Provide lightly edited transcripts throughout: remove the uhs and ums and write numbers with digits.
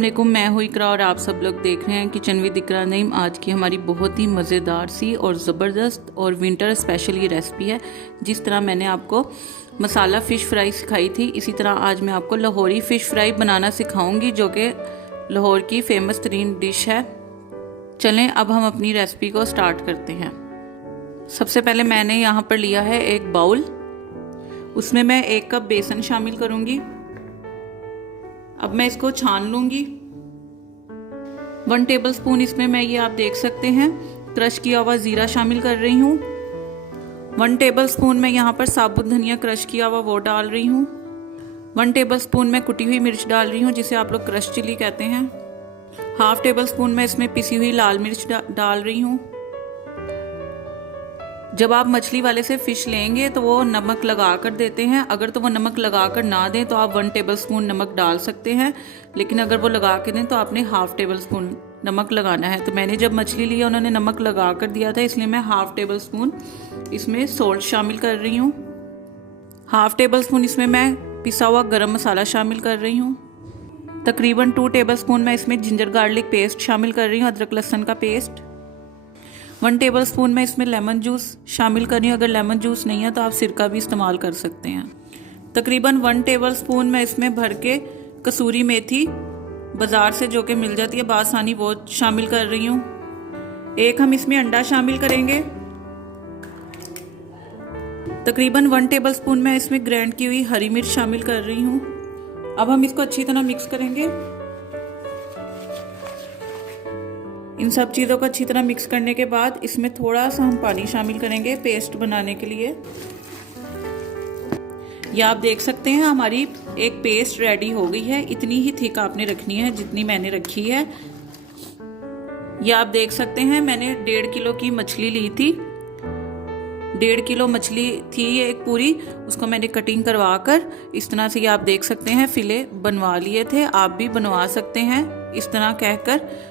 वालेकुम, मैं हूँ इकरा और आप सब लोग देख रहे हैं किचन विद इकरा नईम। आज की हमारी बहुत ही मज़ेदार सी और ज़बरदस्त और विंटर स्पेशल ये रेसिपी है। जिस तरह मैंने आपको मसाला फ़िश फ्राई सिखाई थी, इसी तरह आज मैं आपको लाहौरी फ़िश फ्राई बनाना सिखाऊंगी, जो कि लाहौर की फ़ेमस तरीन डिश है। चलें अब हम अपनी रेसिपी को स्टार्ट करते हैं। सबसे पहले मैंने यहाँ पर लिया है एक बाउल, उसमें मैं 1 कप बेसन शामिल करूँगी। अब मैं इसको छान लूंगी। 1 टेबलस्पून इसमें मैं ये आप देख सकते हैं क्रश किया हुआ जीरा शामिल कर रही हूँ। 1 टेबलस्पून मैं यहाँ पर साबुत धनिया क्रश किया हुआ वो डाल रही हूँ। 1 टेबलस्पून मैं कुटी हुई मिर्च डाल रही हूँ, जिसे आप लोग क्रश चिली कहते हैं। 1/2 टेबलस्पून मैं इसमें पिसी हुई लाल मिर्च डाल रही हूँ। जब आप मछली वाले से फिश लेंगे तो वो नमक लगा कर देते हैं, अगर तो वो नमक लगा कर ना दें तो आप 1 टेबलस्पून नमक डाल सकते हैं, लेकिन अगर वो लगा के दें तो आपने 1/2 टेबलस्पून नमक लगाना है। तो मैंने जब मछली ली उन्होंने नमक लगा कर दिया था, इसलिए मैं 1/2 टेबलस्पून इसमें सोल्ट शामिल कर रही हूँ। 1/2 टेबलस्पून इसमें मैं पिसा हुआ गरम मसाला शामिल कर रही हूँ। तकरीबन 2 टेबलस्पून मैं इसमें जिंजर गार्लिक पेस्ट शामिल कर रही हूँ, अदरक लहसुन का पेस्ट। 1 टेबलस्पून मैं इसमें लेमन जूस शामिल कर रही हूँ। अगर लेमन जूस नहीं है तो आप सिरका भी इस्तेमाल कर सकते हैं। तकरीबन 1 टेबलस्पून मैं इसमें भर के कसूरी मेथी बाज़ार से जो कि मिल जाती है बासानी, वो शामिल कर रही हूँ। 1 हम इसमें अंडा शामिल करेंगे। तकरीबन 1 टेबलस्पून मैं इसमें ग्राइंड की हुई हरी मिर्च शामिल कर रही हूँ। अब हम इसको अच्छी तरह मिक्स करेंगे। इन सब चीज़ों को अच्छी तरह मिक्स करने के बाद इसमें थोड़ा सा हम पानी शामिल करेंगे पेस्ट बनाने के लिए। या आप देख सकते हैं हमारी एक पेस्ट रेडी हो गई है। इतनी ही थिक आपने रखनी है जितनी मैंने रखी है। या आप देख सकते हैं मैंने 1.5 किलो की मछली ली थी। 1.5 किलो मछली थी ये एक पूरी, उसको मैंने कटिंग करवा कर इस तरह से, ये आप देख सकते हैं फिले बनवा लिए थे। आप भी बनवा सकते हैं इस तरह कहकर।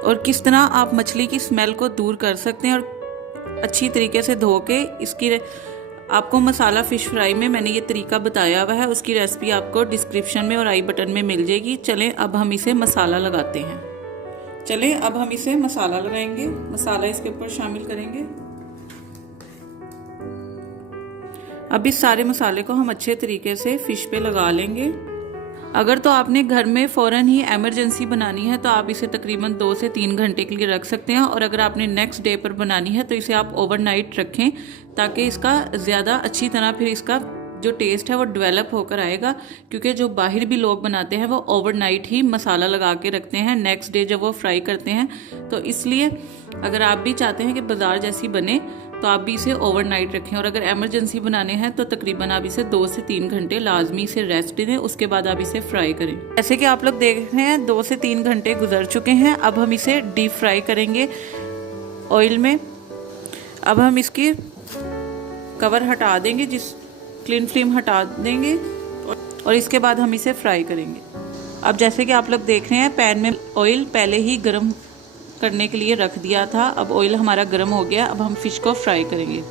और किस तरह आप मछली की स्मेल को दूर कर सकते हैं और अच्छी तरीके से धो के इसकी आपको मसाला फ़िश फ्राई में मैंने ये तरीका बताया हुआ है, उसकी रेसिपी आपको डिस्क्रिप्शन में और आई बटन में मिल जाएगी। चलें अब हम इसे मसाला लगाते हैं। चलें अब हम इसे मसाला लगाएंगे। मसाला इसके ऊपर शामिल करेंगे। अब इस सारे मसाले को हम अच्छे तरीके से फ़िश पे लगा लेंगे। अगर तो आपने घर में फ़ौरन ही एमरजेंसी बनानी है तो आप इसे तकरीबन 2 से 3 घंटे के लिए रख सकते हैं, और अगर आपने नेक्स्ट डे पर बनानी है तो इसे आप ओवरनाइट रखें, ताकि इसका ज़्यादा अच्छी तरह फिर इसका जो टेस्ट है वो डेवलप होकर आएगा। क्योंकि जो बाहर भी लोग बनाते हैं वो ओवरनाइट ही मसाला लगा के रखते हैं, नेक्स्ट डे जब वो फ्राई करते हैं। तो इसलिए अगर आप भी चाहते हैं कि बाज़ार जैसी बने तो आप भी इसे ओवरनाइट रखें, और अगर एमरजेंसी बनाने हैं तो तकरीबन आप इसे 2 से 3 घंटे लाजमी से रेस्ट दें, उसके बाद आप इसे फ्राई करें। जैसे कि आप लोग देख रहे हैं 2 से 3 घंटे गुजर चुके हैं। अब हम इसे डीप फ्राई करेंगे ऑयल में। अब हम इसकी कवर हटा देंगे, क्लीन फ्लेम हटा देंगे, और इसके बाद हम इसे फ्राई करेंगे। अब जैसे कि आप लोग देख रहे हैं पैन में ऑयल पहले ही गर्म करने के लिए रख दिया था। अब ऑयल हमारा गर्म हो गया। अब हम फिश को फ्राई करेंगे।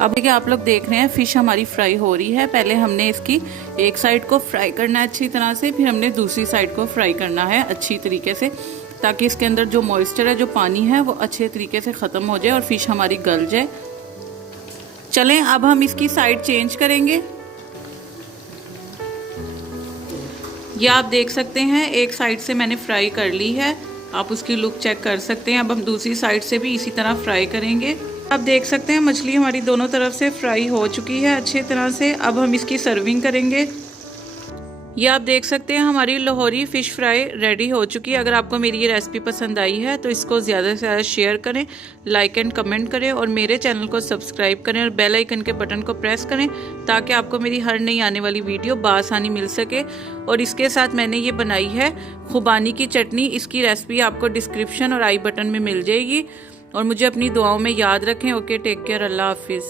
अब देखिए आप लोग देख रहे हैं फिश हमारी फ्राई हो रही है। पहले हमने इसकी एक साइड को फ्राई करना है अच्छी तरह से, फिर हमने दूसरी साइड को फ्राई करना है अच्छी तरीके से, ताकि इसके अंदर जो मॉइस्चर है, जो पानी है, वो अच्छे तरीके से ख़त्म हो जाए और फिश हमारी गल जाए। चलें अब हम इसकी साइड चेंज करेंगे। ये आप देख सकते हैं एक साइड से मैंने फ्राई कर ली है, आप उसकी लुक चेक कर सकते हैं। अब हम दूसरी साइड से भी इसी तरह फ्राई करेंगे। आप देख सकते हैं मछली हमारी दोनों तरफ से फ्राई हो चुकी है अच्छी तरह से। अब हम इसकी सर्विंग करेंगे। ये आप देख सकते हैं हमारी लाहौरी फ़िश फ्राई रेडी हो चुकी है। अगर आपको मेरी ये रेसिपी पसंद आई है तो इसको ज़्यादा से ज़्यादा शेयर करें, लाइक एंड कमेंट करें, और मेरे चैनल को सब्सक्राइब करें और बेल आइकन के बटन को प्रेस करें, ताकि आपको मेरी हर नई आने वाली वीडियो बआसानी मिल सके। और इसके साथ मैंने ये बनाई है खुबानी की चटनी। इसकी रेसिपी आपको डिस्क्रिप्शन और आई बटन में मिल जाएगी। और मुझे अपनी दुआओं में याद रखें। ओके, टेक केयर, अल्लाह हाफिज़।